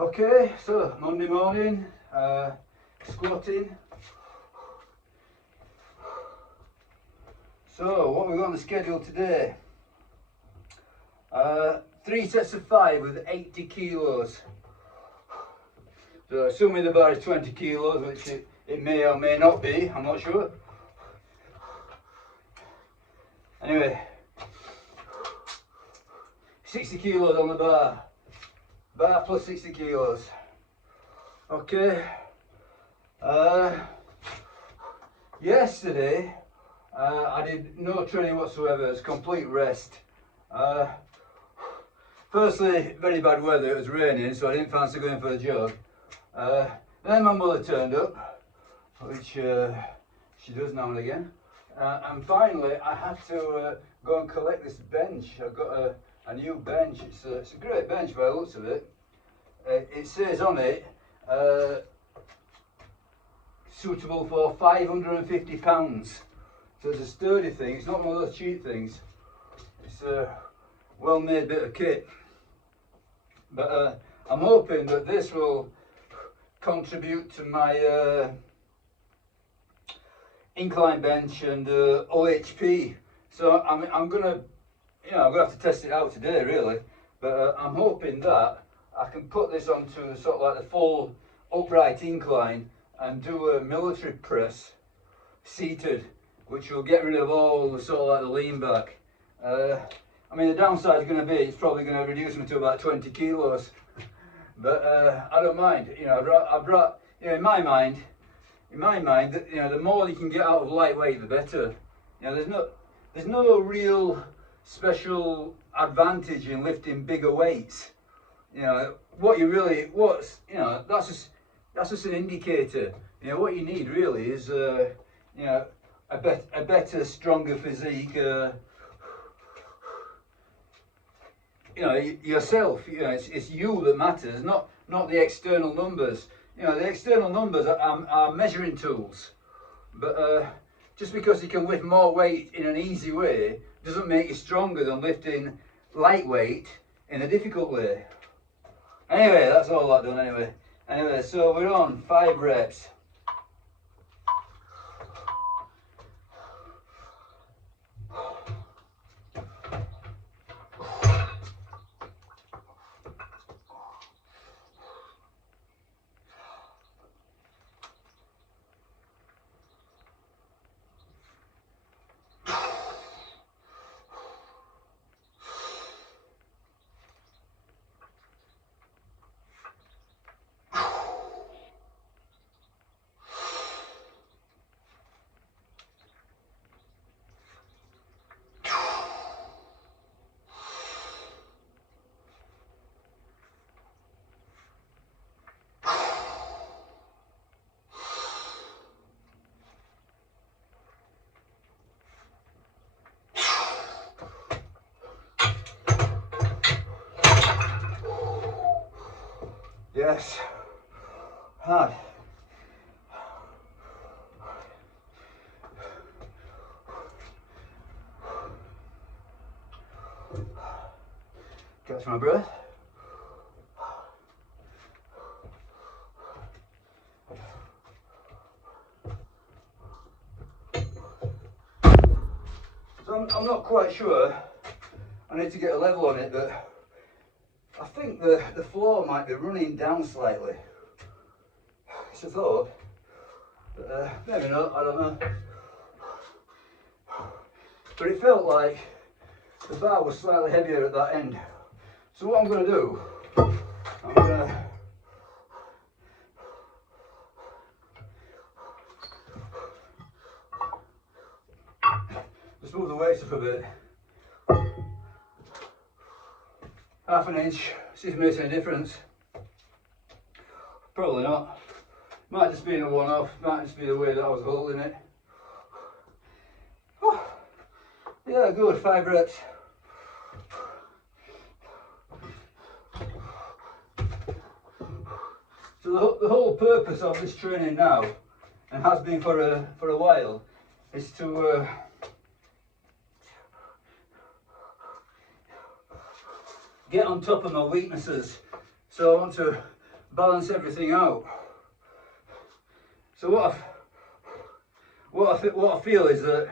Okay, so Monday morning, squatting. So what we've got on the schedule today, 3 sets of 5 with 80 kilos. So assuming the bar is 20 kilos, which it may or may not be, I'm not sure. Anyway, 60 kilos on the bar. Bar plus 60 kilos. Okay. Yesterday, I did no training whatsoever. It's complete rest. Firstly, very bad weather. It was raining, so I didn't fancy going for a jog. Then my mother turned up, which she does now and again. And finally, I had to go and collect this bench. I've got a new bench. It's a great bench by the looks of it. It says on it, suitable for 550 pounds. So it's a sturdy thing. It's not one of those cheap things. It's a well-made bit of kit. But I'm hoping that this will contribute to my incline bench and OHP. So I'm gonna have to test it out today, really. But I'm hoping that I can put this onto sort of like the full upright incline and do a military press seated, which will get rid of all the sort of like the lean back. I mean, the downside is going to be it's probably going to reduce me to about 20 kilos, but I don't mind. I've brought, in my mind, that the more you can get out of lightweight, the better. There's no real special advantage in lifting bigger weights. That's just an indicator. What you need really is a better, stronger physique. Yourself. It's you that matters, not the external numbers. The external numbers are measuring tools, but just because you can lift more weight in an easy way doesn't make you stronger than lifting lightweight in a difficult way. Anyway, that's all that done anyway. So we're on 5 reps. Yes, hard. Catch my breath. So I'm not quite sure. I need to get a level on it, but I think the floor might be running down slightly. It's a thought, but maybe not, I don't know. But it felt like the bar was slightly heavier at that end. So what I'm going to do, I'm going to just move the weights up a bit. Half an inch, see if it makes any difference. Probably not. Might just be in a one-off, might just be the way that I was holding it. Oh, yeah, good, 5 reps. So the whole purpose of this training now, and has been for a while, is to get on top of my weaknesses. So I want to balance everything out. So what I feel is that,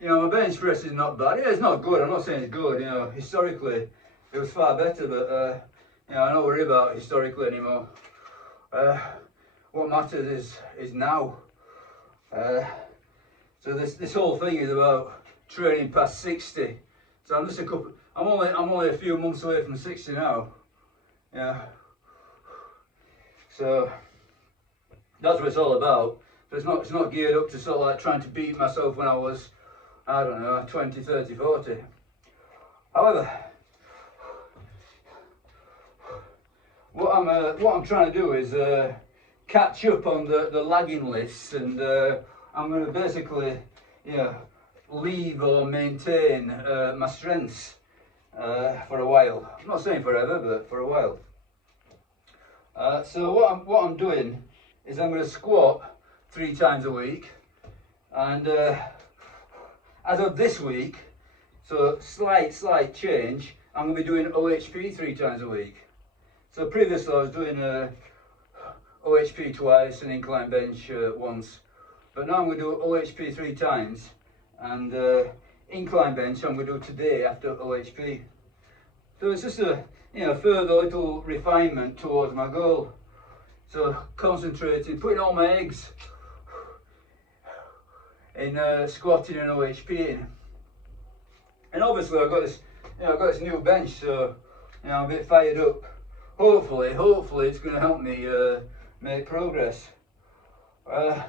you know, my bench press is not bad. Yeah, it's not good. I'm not saying it's good. You know, historically it was far better, but you know, I don't worry about historically anymore. What matters is now. So this whole thing is about training past 60. So I'm only a few months away from 60 now. Yeah. So that's what it's all about. So it's not geared up to sort of like trying to beat myself when I was, I don't know, 20, 30, 40. However, what I'm trying to do is catch up on the lagging lists, and I'm going to basically, you know, leave or maintain my strengths for a while. I'm not saying forever, but for a while. So what I'm doing is I'm going to squat 3 times a week, and as of this week, so slight change, I'm going to be doing OHP 3 times a week. So previously I was doing OHP twice and incline bench once, but now I'm going to do OHP 3 times, and incline bench I'm going to do today after OHP. So it's just a, you know, further little refinement towards my goal. So concentrating, putting all my eggs in squatting and OHPing. And obviously I've got this new bench, so you know, I'm a bit fired up. Hopefully it's going to help me make progress. As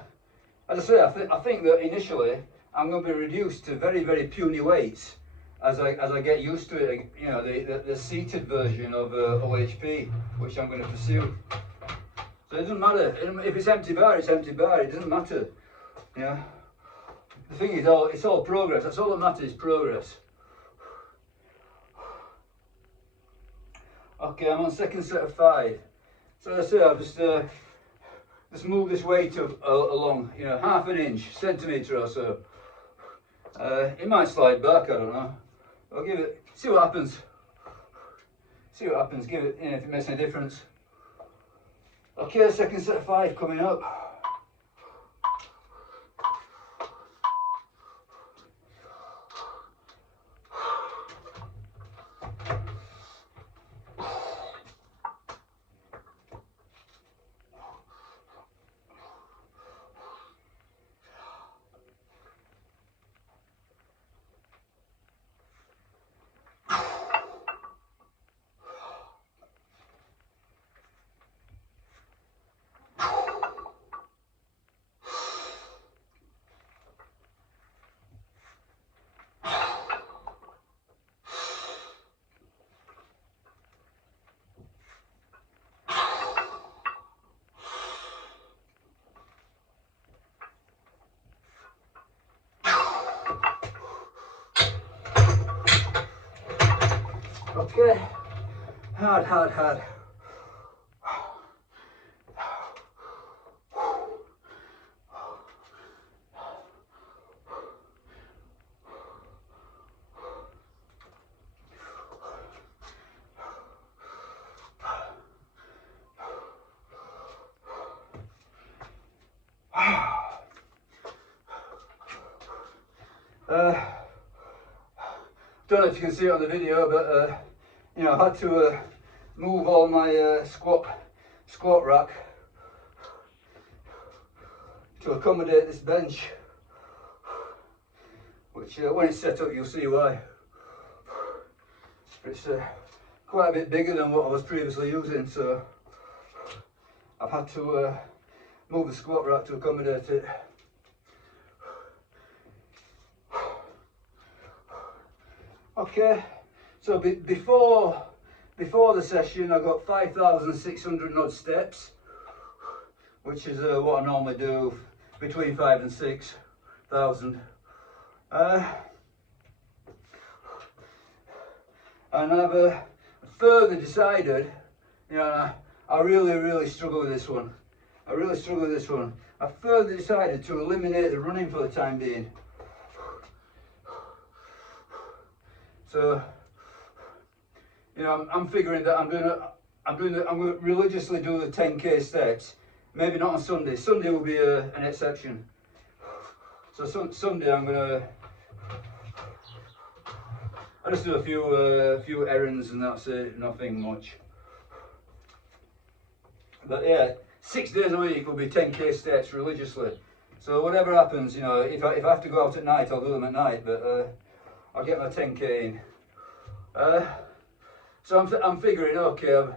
I say, I think that initially I'm going to be reduced to very, very puny weights as I get used to it. You know, the seated version of OHP, which I'm going to pursue. So it doesn't matter if it's empty bar, it's empty bar. It doesn't matter. You know, the thing is, it's all progress. That's all that matters, is progress. Okay, I'm on second set of 5. So as I say, I've just move this weight along, you know, ½ an inch, centimetre or so. It might slide back, I don't know. I'll give it, see what happens. See what happens, give it, you know, if it makes any difference. Okay, second set of 5 coming up. Okay, hard. Don't know if you can see it on the video, but you know, I had to move all my squat rack to accommodate this bench, which when it's set up you'll see why. It's quite a bit bigger than what I was previously using, so I've had to move the squat rack to accommodate it. Okay, so before the session I got 5,600 odd steps, which is what I normally do, between 5,000 and 6,000. And I've further decided, you know, I really struggle with this one. I further decided to eliminate the running for the time being. So, you know, I'm figuring that I'm doing I'm going to religiously do the 10k steps. Maybe not on Sunday. Sunday will be an exception. So Sunday I just do a few errands and that's it. Nothing much. But yeah, 6 days a week will be 10k steps religiously. So whatever happens, you know, if I have to go out at night, I'll do them at night. But I'll get my 10k in. So I'm figuring, okay,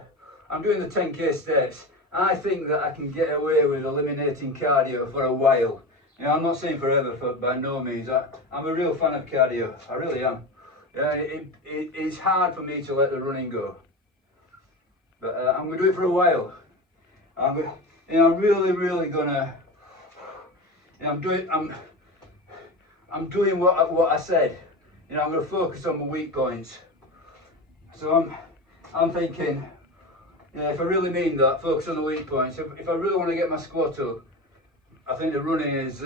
I'm doing the 10k steps. I think that I can get away with eliminating cardio for a while. You know, I'm not saying forever, by no means. I'm a real fan of cardio. I really am. It's hard for me to let the running go. But I'm going to do it for a while. I'm really gonna. You know, I'm doing what I said. You know, I'm going to focus on my weak points. So I'm thinking. Yeah, if I really mean that, focus on the weak points. If I really want to get my squat up, I think the running is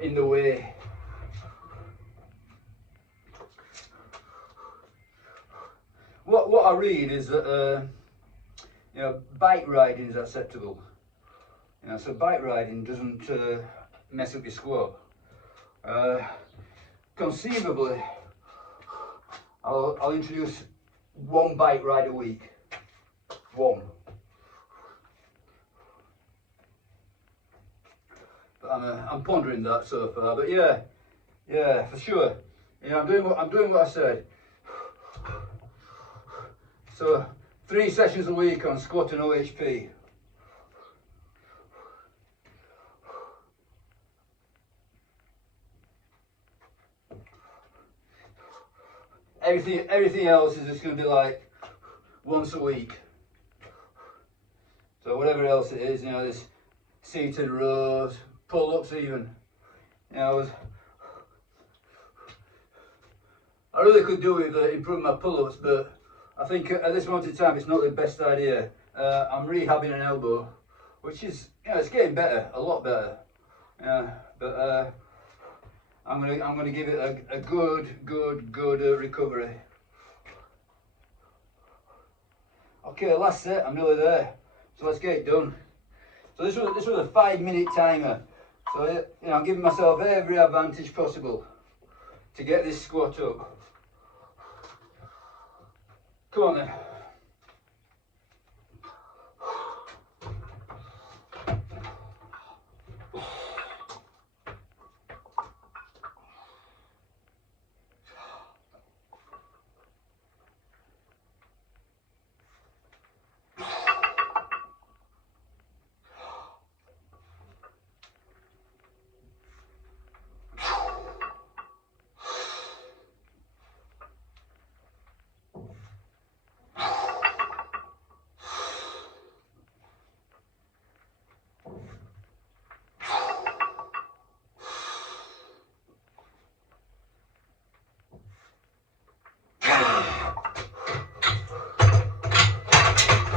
in the way. What I read is that you know, bike riding is acceptable. You know, so bike riding doesn't mess up your squat. Conceivably, I'll introduce one bike ride a week. One. But I'm pondering that so far. But yeah, for sure. You know, I'm doing what I said. So 3 sessions a week on squat and OHP. Everything else is just going to be like once a week. So whatever else it is, you know, there's seated rows, pull-ups even. You know, I really could do with improving my pull-ups, but I think at this moment in time it's not the best idea. I'm rehabbing an elbow, which is, you know, it's getting better, a lot better. But I'm gonna give it a good recovery. Okay, last set. I'm nearly there. So let's get it done. So this was a 5-minute timer. So you know, I'm giving myself every advantage possible to get this squat up. Come on then.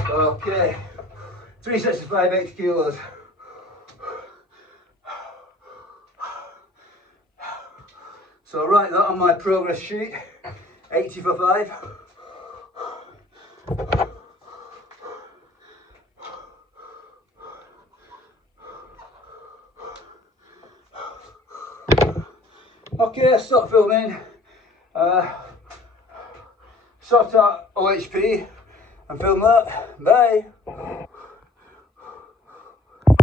Okay, 3 sets of 5 extra kilos. So I'll write that on my progress sheet, 80 for 5. Okay, stop filming. Sort out OHP and film that. Bye.